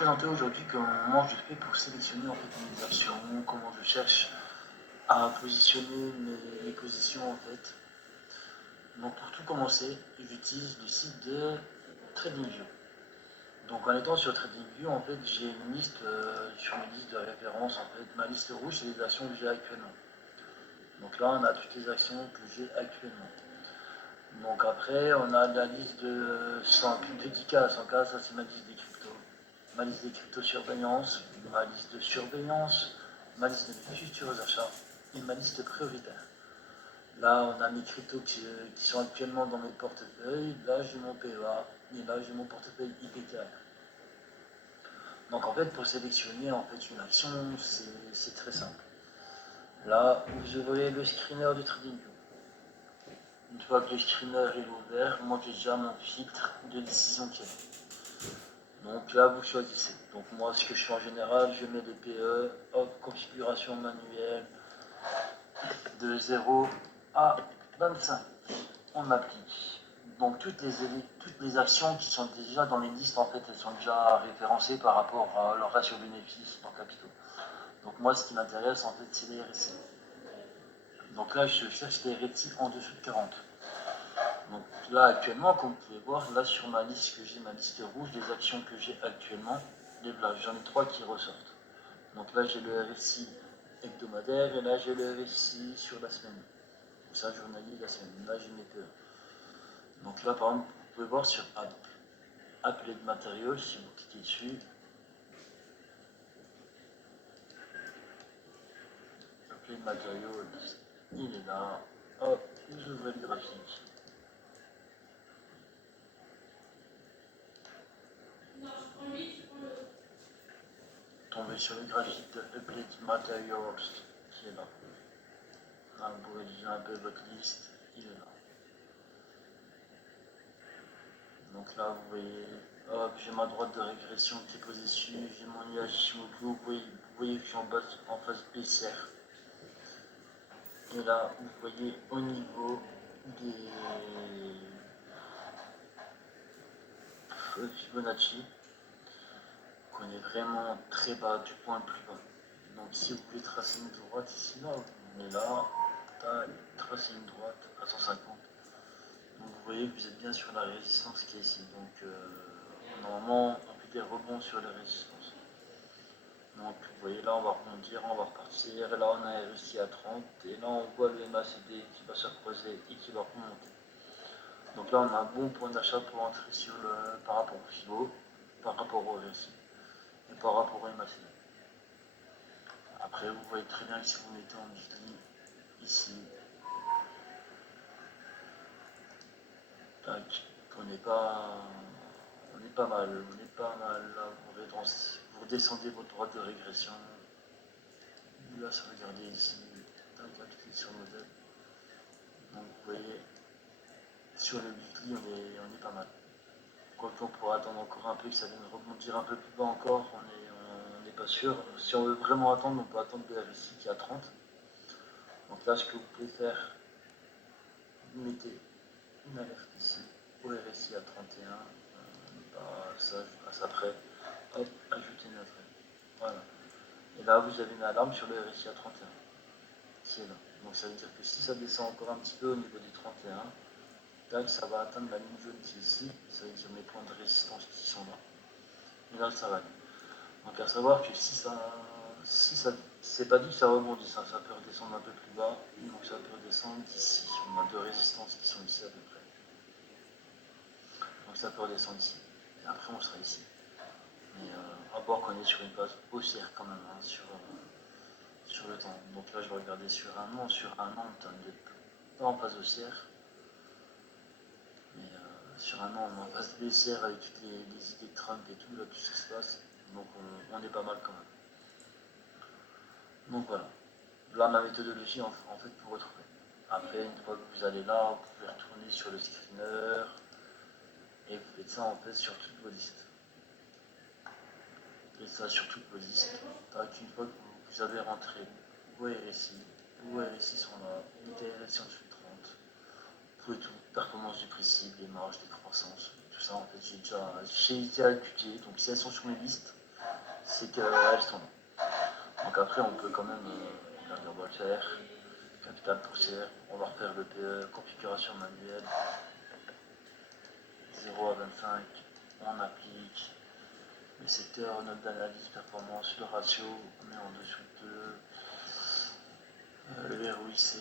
présenter aujourd'hui comment je fais pour sélectionner en fait mes actions, comment je cherche à positionner mes positions en fait. Donc pour tout commencer, j'utilise le site de TradingView. Donc en étant sur TradingView, en fait, j'ai une liste sur mes listes de référence, en fait, ma liste rouge, c'est les actions que j'ai actuellement. Donc là, on a toutes les actions que j'ai actuellement. Donc après, on a la liste de 10K à 100K, ça c'est ma liste des cryptos. Ma liste des cryptos surveillance, ma liste de surveillance, ma liste de futurs achats et ma liste prioritaire. Là, on a mes cryptos qui sont actuellement dans mes portefeuilles. Là, j'ai mon PEA et là, j'ai mon portefeuille IPTR. Donc en fait, pour sélectionner en fait une action, c'est très simple. Là, vous ouvrez le screener du TradingView. Une fois que le screener est ouvert, moi j'ai déjà mon filtre de décision qui est. Donc là, vous choisissez. Donc moi, ce que je fais en général, je mets des PE, hop, configuration manuelle, de 0 à 25. On applique. Donc toutes les actions qui sont déjà dans les listes, en fait, elles sont déjà référencées par rapport à leur ratio bénéfice en capitaux. Donc moi, ce qui m'intéresse, en fait, c'est les RSI. Donc là, je cherche des RSI en dessous de 40. Donc là, actuellement, comme vous pouvez voir, là sur ma liste que j'ai, ma liste rouge, les actions que j'ai actuellement, j'en ai 3 qui ressortent. Donc là, j'ai le RSI hebdomadaire et là, j'ai le RSI sur la semaine. Donc ça, journalier, la semaine. Là, j'ai mes PE. Donc là, par exemple, vous pouvez voir sur Appelé de matériaux, si vous cliquez dessus, Appelé de matériaux, il est là. Hop, vous ouvrez le graphique. Tombez sur le graphique de Appelé de Materials qui est là. Là, vous pouvez viser un peu votre liste, il est là. Donc là, vous voyez, hop, j'ai ma droite de régression qui est posée dessus, j'ai mon IH Shimoku, vous voyez que je suis en phase baissière. Et là, vous voyez au niveau des Fibonacci, qu'on est vraiment très bas, du point le plus bas. Donc si vous voulez tracer une droite ici, là, on est là, tracer une droite à 150. Donc vous voyez que vous êtes bien sur la résistance qui est ici. Donc normalement, on fait des rebonds sur les résistances. Donc vous voyez là, on va rebondir, on va repartir. Et là, on a réussi à 30. Et là, on voit le MACD qui va se creuser et qui va remonter. Donc là, on a un bon point d'achat pour entrer sur par rapport au FIBO, par rapport au RSI et par rapport au MACD. Après, vous voyez très bien que si vous mettez en weekly ici, tac, on est pas mal, là, vous redescendez votre droite de régression, là, ça regardez ici, tac, cliquez sur modèle. Donc vous voyez, sur le weekly, on est pas mal. Quoique on pourra attendre encore un peu que ça vienne rebondir un peu plus bas encore, on n'est pas sûr. Si on veut vraiment attendre, on peut attendre le RSI qui est à 30. Donc là, ce que vous pouvez faire, vous mettez une alerte ici au RSI à 31, à ça près, hop, ajouter une alerte. Voilà. Et là, vous avez une alarme sur le RSI à 31, qui est là. Donc ça veut dire que si ça descend encore un petit peu au niveau du 31, tac, ça va atteindre la ligne jaune qui est ici, ça veut dire mes points de résistance qui sont là. Et là, ça va aller. Donc à savoir que si ça c'est pas dit que ça rebondisse, ça peut redescendre un peu plus bas, donc ça peut redescendre d'ici. On a deux résistances qui sont ici à peu près. Donc ça peut redescendre ici. Et après on sera ici. Mais à voir qu'on est sur une phase haussière quand même, hein, sur le temps. Donc là je vais regarder sur un an, on n'est pas en phase haussière. Mais sur un an on est en phase baissière avec toutes les idées de Trump et tout, là tout ce qui se passe. Donc on est pas mal quand même. Donc voilà. Là, ma méthodologie, en fait, pour retrouver. Après, une fois que vous allez là, vous pouvez retourner sur le screener et vous faites ça en fait sur toutes vos listes. Et ça sur toutes vos listes. Une fois que vous avez rentré vos RSI sont là, mettez RSI en dessous de 30. Vous pouvez tout, performance du prix cible, les marges, les croissances, tout ça en fait, j'ai déjà étudié. Donc si elles sont sur mes listes, c'est qu'elles sont là. Donc après, on peut quand même regarder on va le faire. Capital boursière, on va refaire le PE, configuration manuelle, 0 à 25, on applique les secteurs, note d'analyse, performance, le ratio, on met en dessous de le ROIC,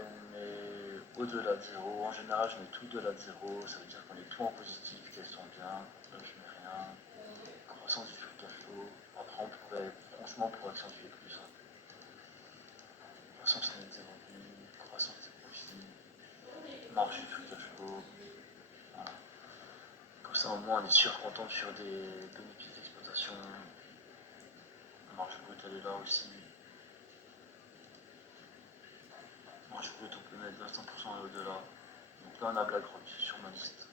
on met au-delà de 0. En général, je mets tout au-delà de 0, ça veut dire qu'on est tout en positif, qu'elles sont bien. Là, je mets rien. Croissance du free cash flow. Après, on pourrait, franchement, pour accentuer plus. Hein. Croissance nette 0,8, croissance des profits, marge du free cash flow. Voilà. Comme ça, au moins, on est sûr qu'on tombe sur des bénéfices d'exploitation. La marge brute, elle est là aussi. Marge brute, on peut mettre 25% et au-delà. Donc là, on a BlackRock sur ma liste.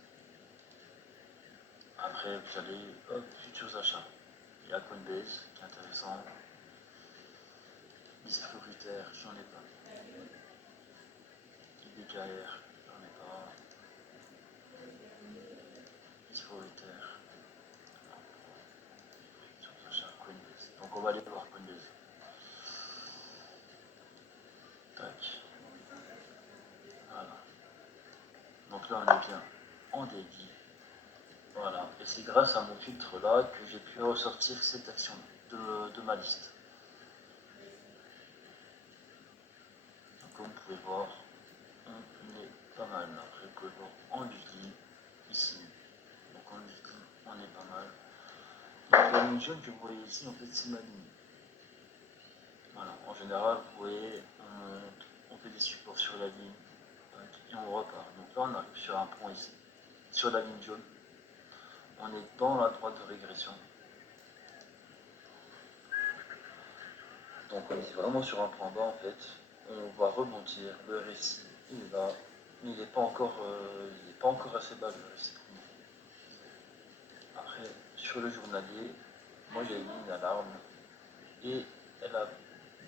Après, vous allez, hop, futurs achats. Il y a Coinbase qui est intéressant. Liste prioritaire, j'en ai pas. IBKR, j'en ai pas. Liste prioritaire. Futurs achats, Coinbase. Donc on va aller voir Coinbase. Tac. Voilà. Donc là, on est bien en débit. Voilà. Et c'est grâce à mon filtre là que j'ai pu ressortir cette action de ma liste. Donc comme vous pouvez voir, on est pas mal. Après, vous pouvez voir en USD, ici. Donc en USD, on est pas mal. Donc la ligne jaune que vous voyez ici, en fait, c'est ma ligne. Voilà. En général, vous voyez, on monte, on fait des supports sur la ligne, et on repart. Donc là, on arrive sur un point ici, sur la ligne jaune. On est dans la droite de régression. Donc on est vraiment sur un point bas en fait. On va rebondir. Le RSI, il est là, mais il n'est pas encore assez bas le RSI. Après, sur le journalier, moi j'ai mis une alarme et elle n'a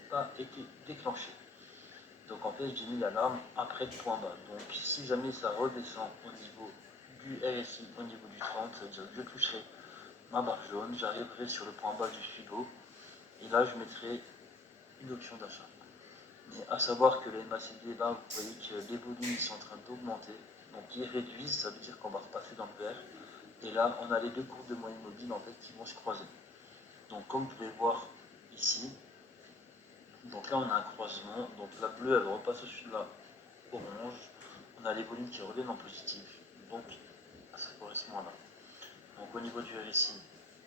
pas été déclenchée. Donc en fait, j'ai mis l'alarme après le point bas. Donc si jamais ça redescend au niveau du RSI, au niveau du 30, ça veut dire que je toucherai ma barre jaune, j'arriverai sur le point bas du Fibo, et là je mettrai une option d'achat. Mais à savoir que les MACD, là, vous voyez que les volumes sont en train d'augmenter, donc ils réduisent, ça veut dire qu'on va repasser dans le vert, et là on a les deux courbes de moyenne mobile en fait qui vont se croiser. Donc comme vous pouvez voir ici, donc là on a un croisement, donc la bleue elle repasse au-dessus de la orange, on a les volumes qui reviennent en positif, donc ça correspond là. Donc au niveau du RSI,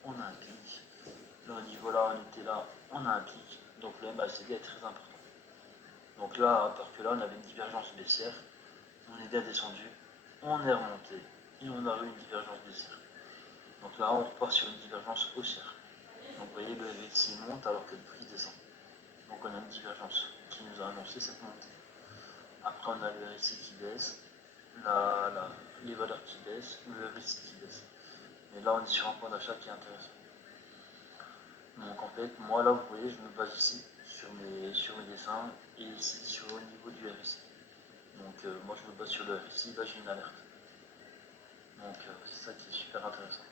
on a un pic, là au niveau là on était là, on a un pic, donc le MACD est très important. Donc là, parce que là on avait une divergence baissière, on est bien descendu, on est remonté, et on a eu une divergence baissière. Donc là on repart sur une divergence haussière. Donc vous voyez le RSI monte alors que le prix descend. Donc on a une divergence qui nous a annoncé cette montée. Après on a le RSI qui baisse, les valeurs qui baissent, le RSI qui baisse. Et là on est sur un point d'achat qui est intéressant. Donc en fait, moi là vous voyez, je me base ici sur mes dessins et ici sur au niveau du RSI. Donc moi je me base sur le RSI, là j'ai une alerte. Donc c'est ça qui est super intéressant.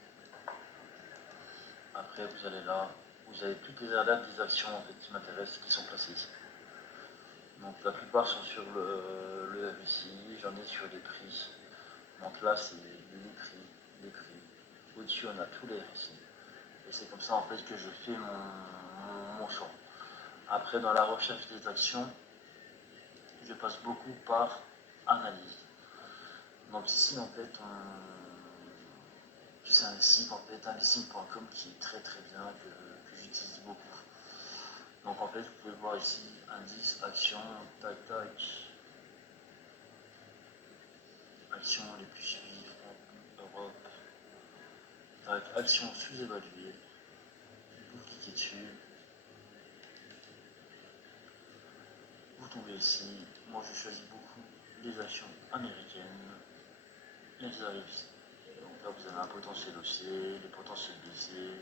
Après vous allez là, vous avez toutes les alertes des actions en fait, qui m'intéressent, qui sont placées ici. Donc la plupart sont sur le RSI, j'en ai sur les prix. Donc là c'est les prix. Au-dessus on a tous les RSI. Et c'est comme ça en fait que je fais mon choix. Après dans la recherche des actions, je passe beaucoup par analyse. Donc ici en fait c'est un site en fait, investing.com qui est très très bien, que j'utilise beaucoup. Donc en fait vous pouvez voir ici indice, action, tac tac, actions les plus suivies, Europe, tac, actions sous-évaluées, vous cliquez dessus, vous tombez ici, moi je choisis beaucoup les actions américaines, elles arrivent ici. Donc là vous avez un potentiel haussier, les potentiels baissiers.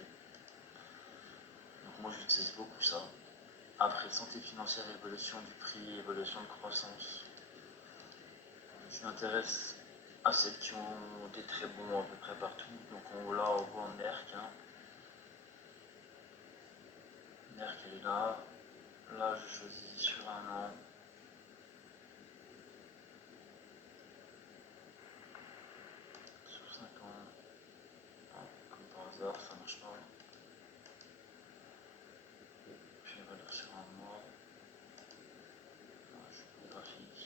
Donc moi j'utilise beaucoup ça. Après santé financière, évolution du prix, évolution de croissance. Je m'intéresse à celles qui ont des très bons à peu près partout. Donc là on voit Merck. Hein. là, je choisis sur un an. Sur 5 ans. Ah, comme par hasard, ça marche pas. Puis les valeurs sur un mois. Je fais graphique.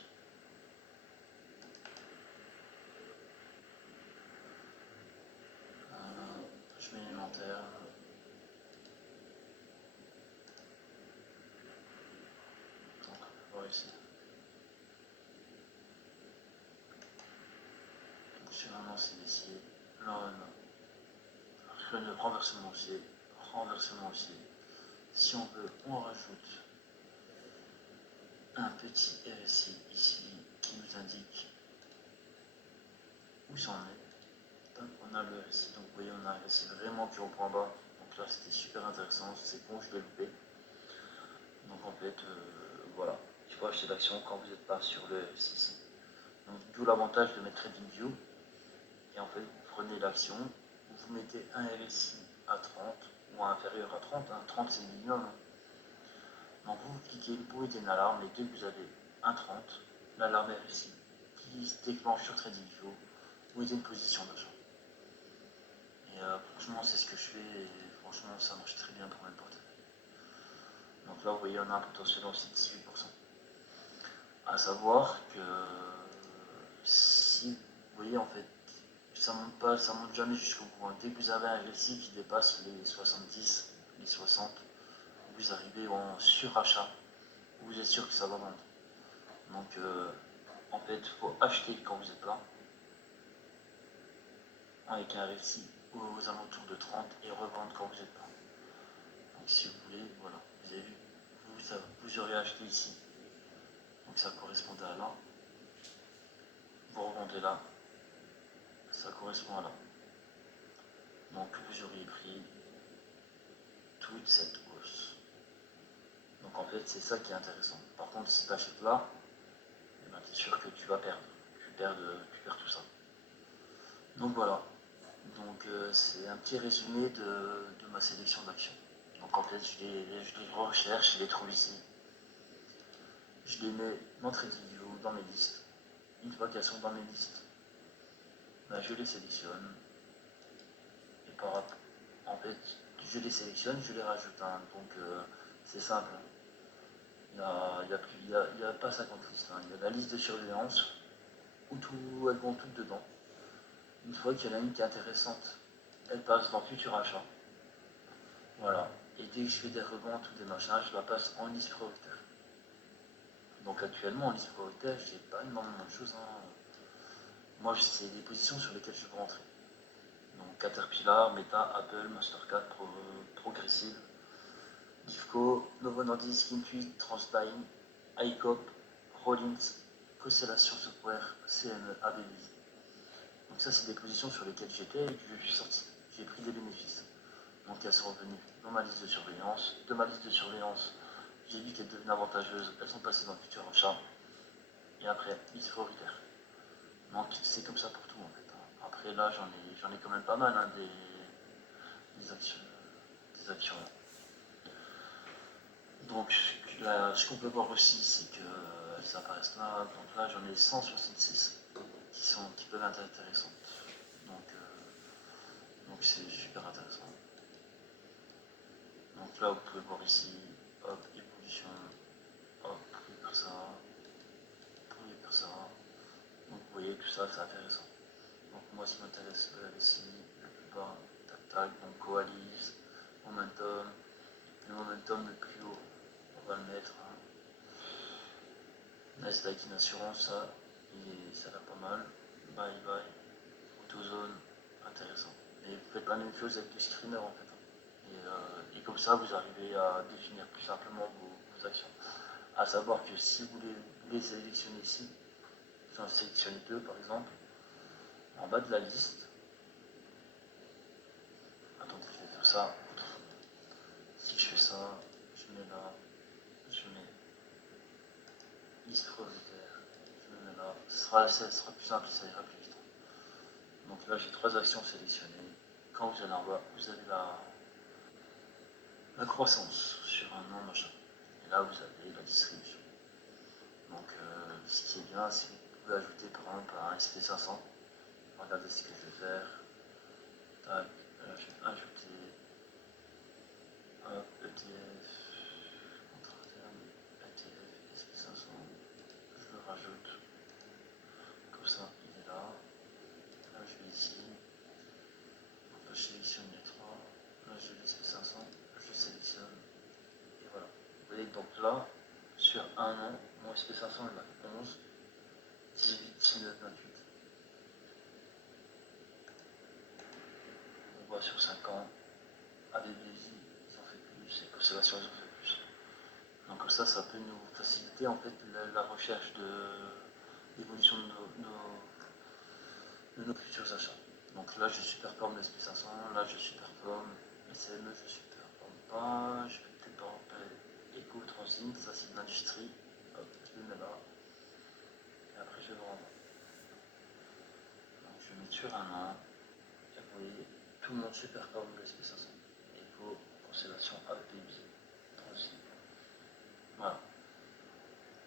Je mets l'élémentaire. Donc, on peut voir ici. Donc, sur un an, c'est ici. Là, renversement haussier. Renversement haussier. Si on veut, on rajoute un petit RSI ici qui nous indique où ça en est. Donc, on a le RSI, donc vous voyez, on a un RSI vraiment plus au point bas. Donc là, c'était super intéressant. C'est bon, je l'ai loupé. Donc en fait, voilà, il faut acheter l'action quand vous n'êtes pas sur le RSI ici. Donc d'où l'avantage de mettre TradingView. Et en fait, vous prenez l'action, vous mettez un RSI à 30 ou inférieur à 30. 30 c'est le minimum. Donc vous cliquez, vous pouvez éteindre l'alarme, et dès que vous avez un 30, l'alarme RSI qui se déclenche sur TradingView, vous mettez une position d'achat. Et franchement, c'est ce que je fais, et franchement, ça marche très bien pour mes portefeuilles. Donc là, vous voyez, on a un potentiel aussi de 18%. À savoir que si vous voyez, en fait, ça monte jamais jusqu'au bout. Dès que vous avez un RSI qui dépasse les 70, les 60, vous arrivez en surachat, vous êtes sûr que ça va vendre. Donc en fait, il faut acheter quand vous êtes là, avec un RSI aux alentours de 30, et revendre quand vous êtes là. Donc si vous voulez, voilà, vous avez vu, vous aurez acheté ici, donc ça correspondait à là, vous revendez là, ça correspond à là. Donc vous auriez pris toute cette hausse. Donc en fait, c'est ça qui est intéressant. Par contre, si tu achètes là, eh ben, tu es sûr que tu vas perdre. Tu perds tout ça. Donc voilà. Donc c'est un petit résumé de ma sélection d'actions. Donc en fait, je les recherche, je les trouve ici. Je les mets dans TradingView, dans mes listes. Une fois qu'elles sont dans mes listes, ben, je les sélectionne. Et en fait, je les sélectionne, je les rajoute. Donc c'est simple. Il n'y a pas 50 listes. Il y a la liste de surveillance où elles vont toutes dedans. Une fois qu'il y en a une qui est intéressante, elle passe dans futur achat. Voilà. Et dès que je fais des reventes ou des machins, je la passe en liste prioritaire. Donc actuellement, en liste prioritaire, j'ai pas énormément de choses. Moi, c'est des positions sur lesquelles je veux rentrer. Donc Caterpillar, Meta, Apple, Mastercard, Progressive, Gifco, Novo Nordisk, Intuit, Transdime, iCop, Rollins, Constellation Software, CME, ABV. Donc ça, c'est des positions sur lesquelles j'étais et que je suis sorti. J'ai pris des bénéfices. Donc elles sont revenues dans ma liste de surveillance. De ma liste de surveillance, j'ai vu qu'elles devenaient avantageuses. Elles sont passées dans le futur achat. Et après, liste prioritaire. Donc c'est comme ça pour tout en fait. Après là, j'en ai quand même pas mal des actions. Des actions. Donc ce qu'on peut voir aussi, c'est qu'elles apparaissent là. Donc là, j'en ai 166 qui peuvent être intéressantes. Donc c'est super intéressant. Donc là, vous pouvez voir ici, hop, évolution, hop, pour ça, pour ça. Donc vous voyez, tout ça, c'est intéressant. Donc moi, ce qui m'intéresse, ici, le plus bas, tac tac, donc Coalise, Momentum, le Momentum le plus haut, on va le mettre. Nasdaq in assurance, ça a l'air pas mal. Bye bye, AutoZone, intéressant. Et vous faites la même chose avec le screener en fait. Et comme ça, vous arrivez à définir plus simplement vos actions. À savoir que si vous les sélectionnez ici, j'en sélectionne deux par exemple, en bas de la liste, attendez, je vais faire ça. Si je fais ça, je mets là, je mets liste prioritaire, je me mets là, ça sera plus simple, ça ira plus vite. Donc là, j'ai trois actions sélectionnées. Quand vous allez en bas, vous avez la croissance sur un an, machin. Et là, vous avez la distribution. Donc, ce qui est bien, c'est que vous pouvez ajouter par exemple un SP500. Regardez ce que je vais faire. Tac, là, je vais ajouter un ETF, contrat à terme, ETF, SP500. Je le rajoute. Comme ça, il est là. Là, je vais ici. Donc là, je sélectionne les trois. Là, j'ai le SP500. Je sélectionne. Et voilà. Vous voyez, donc là, sur un an, mon SP500 il a 11, 18, 19, 28. On voit sur 5 ans, ABBJ, ils ont fait plus, et Constellation, ils ont fait plus. Donc ça peut nous faciliter en fait la recherche de l'évolution de nos futurs achats. Donc là, je superforme l'SP500, là, je superforme SME, je superforme pas, je vais peut-être en faire Eco-Transine, ça c'est de l'industrie, hop, je le mets là, et après je vais vendre. Donc je vais mettre sur un an, et vous voyez, tout le monde superforme l'SP500. Eco, Constellation, ABBJ, Transine. Voilà.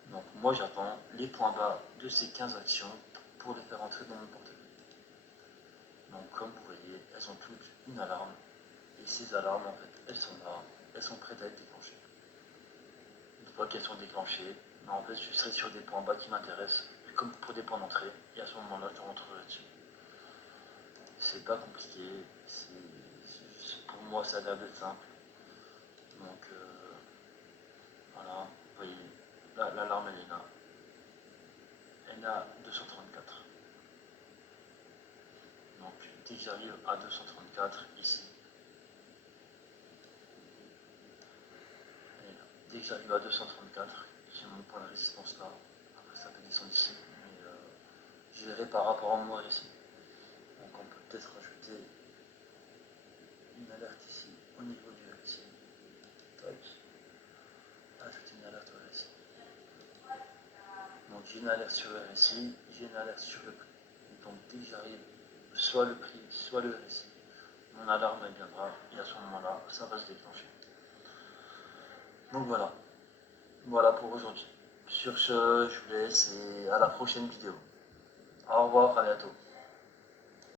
Donc moi j'attends les points bas de ces 15 actions pour les faire entrer dans mon portefeuille. Donc comme vous voyez, elles ont toutes une alarme. Et ces alarmes, en fait, elles sont là, elles sont prêtes à être déclenchées. Une fois qu'elles sont déclenchées, en fait, je serai sur des points bas qui m'intéressent, comme pour des points d'entrée, et à ce moment-là, je rentrerai dessus. C'est pas compliqué, pour moi, ça a l'air d'être simple. Donc, voilà, vous voyez, là, l'alarme, elle est là. Elle est à 234. Donc, dès que j'arrive à 234, ici, elle est là. Dès que j'arrive à 234, j'ai mon point de résistance là. Après, ça peut descendre ici, mais je verrai par rapport à moi ici. Donc, on peut peut-être rajouter une alerte ici au niveau du RSI. Ajouter une alerte au RSI. Donc, j'ai une alerte sur le RSI, j'ai une alerte sur le prix. Donc, dès que j'arrive, soit le prix, soit le RSI, mon alarme elle viendra et à ce moment-là, ça va se déclencher. Donc voilà, voilà pour aujourd'hui. Sur ce, je vous laisse et à la prochaine vidéo. Au revoir, à bientôt.